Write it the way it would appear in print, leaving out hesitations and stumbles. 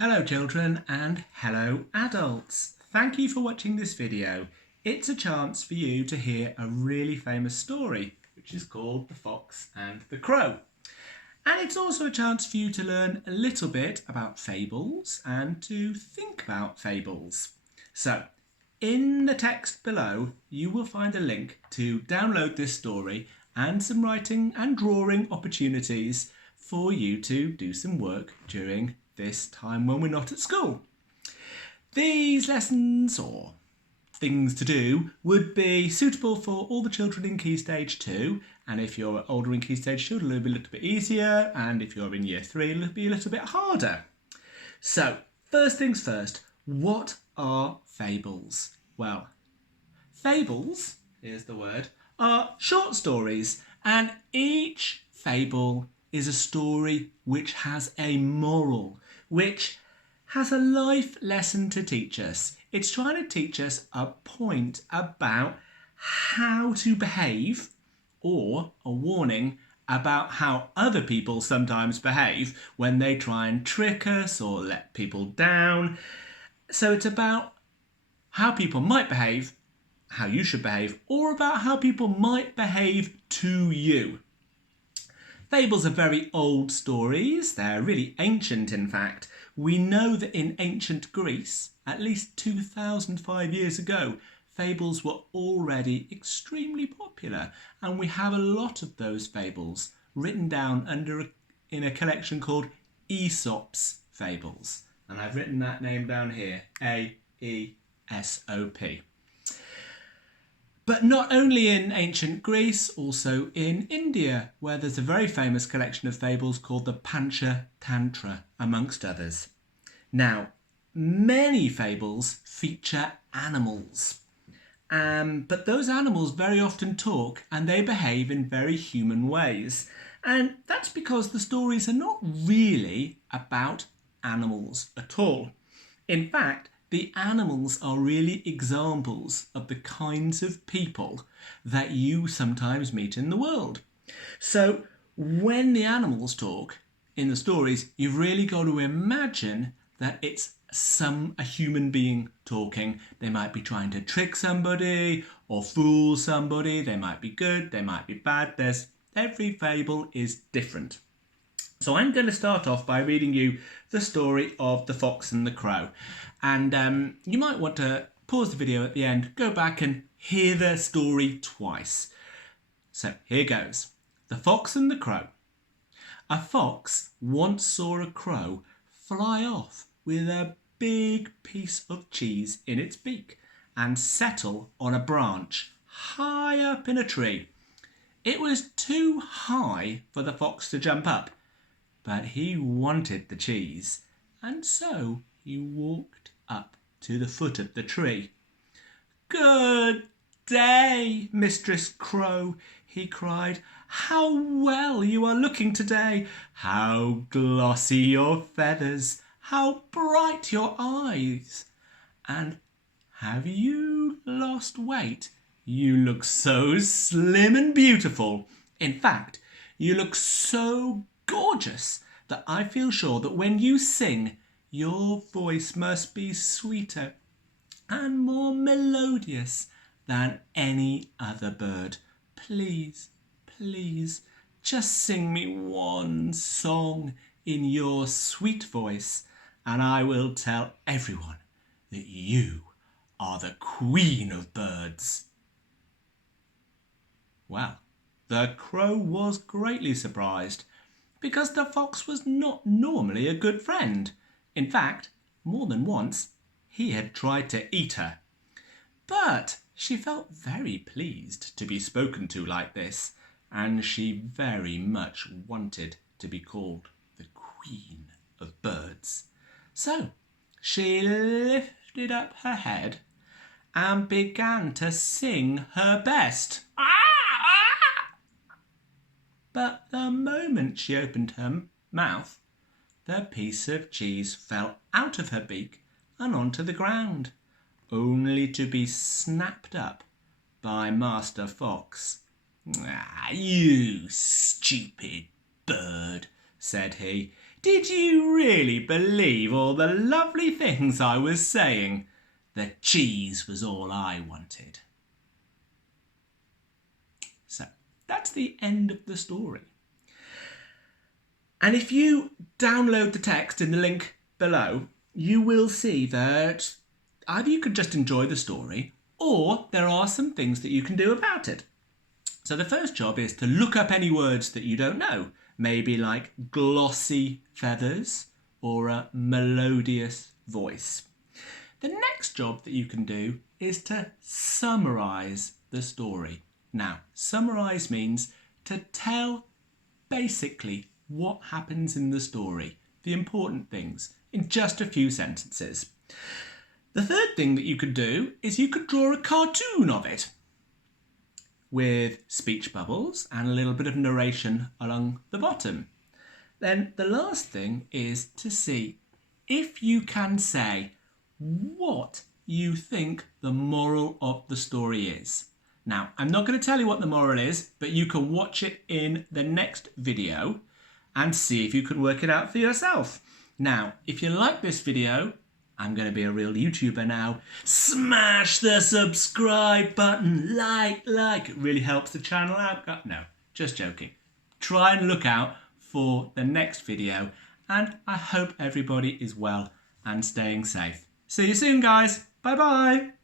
Hello children and hello adults. Thank you for watching this video. It's a chance for you to hear a really famous story, which is called The Fox and the Crow. And it's also a chance for you to learn a little bit about fables and to think about fables. So, in the text below, you will find a link to download this story and some writing and drawing opportunities for you to do some work during this time when we're not at school. These lessons or things to do would be suitable for all the children in Key Stage 2, and if you're older in Key Stage 2 it'll be a little bit easier, and if you're in Year 3 it'll be a little bit harder. So, first things first, what are fables? Well, fables, here's the word, are short stories, and each fable is a story which has a moral, which has a life lesson to teach us. It's trying to teach us a point about how to behave, or a warning about how other people sometimes behave when they try and trick us or let people down. So it's about how people might behave, how you should behave, or about how people might behave to you. Fables are very old stories. They're really ancient, in fact. We know that in ancient Greece, at least 2,005 years ago, fables were already extremely popular, and we have a lot of those fables written down in a collection called Aesop's Fables. And I've written that name down here, A-E-S-O-P. But not only in ancient Greece, also in India, where there's a very famous collection of fables called the Panchatantra, amongst others. Now, many fables feature animals, but those animals very often talk and they behave in very human ways. And that's because the stories are not really about animals at all. In fact, the animals are really examples of the kinds of people that you sometimes meet in the world. So when the animals talk in the stories, you've really got to imagine that it's a human being talking. They might be trying to trick somebody or fool somebody. They might be good, they might be bad. Every fable is different. So I'm going to start off by reading you the story of The Fox and the Crow. And you might want to pause the video at the end, go back and hear the story twice. So here goes. The Fox and the Crow. A fox once saw a crow fly off with a big piece of cheese in its beak and settle on a branch high up in a tree. It was too high for the fox to jump up, but he wanted the cheese, and so he walked up to the foot of the tree. "Good day, Mistress Crow," he cried. "How well you are looking today! How glossy your feathers! How bright your eyes! And have you lost weight? You look so slim and beautiful. In fact, you look so gorgeous that I feel sure that when you sing, your voice must be sweeter and more melodious than any other bird. Please, please, just sing me one song in your sweet voice, and I will tell everyone that you are the queen of birds." Well, the crow was greatly surprised, because the fox was not normally a good friend. In fact, more than once, he had tried to eat her. But she felt very pleased to be spoken to like this, and she very much wanted to be called the Queen of Birds. So she lifted up her head and began to sing her best. But the moment she opened her mouth, the piece of cheese fell out of her beak and onto the ground, only to be snapped up by Master Fox. "You stupid bird," said he. Did you really believe all the lovely things I was saying? The cheese was all I wanted. So that's the end of the story. And if you download the text in the link below, you will see that either you could just enjoy the story or there are some things that you can do about it. So the first job is to look up any words that you don't know, maybe like glossy feathers or a melodious voice. The next job that you can do is to summarise the story. Now, summarise means to tell basically what happens in the story, the important things, in just a few sentences. The third thing that you could do is you could draw a cartoon of it with speech bubbles and a little bit of narration along the bottom. Then the last thing is to see if you can say what you think the moral of the story is. Now, I'm not going to tell you what the moral is, but you can watch it in the next video and see if you can work it out for yourself. Now, if you like this video, I'm going to be a real YouTuber now. Smash the subscribe button, like. It really helps the channel out. No, just joking. Try and look out for the next video, and I hope everybody is well and staying safe. See you soon, guys. Bye-bye.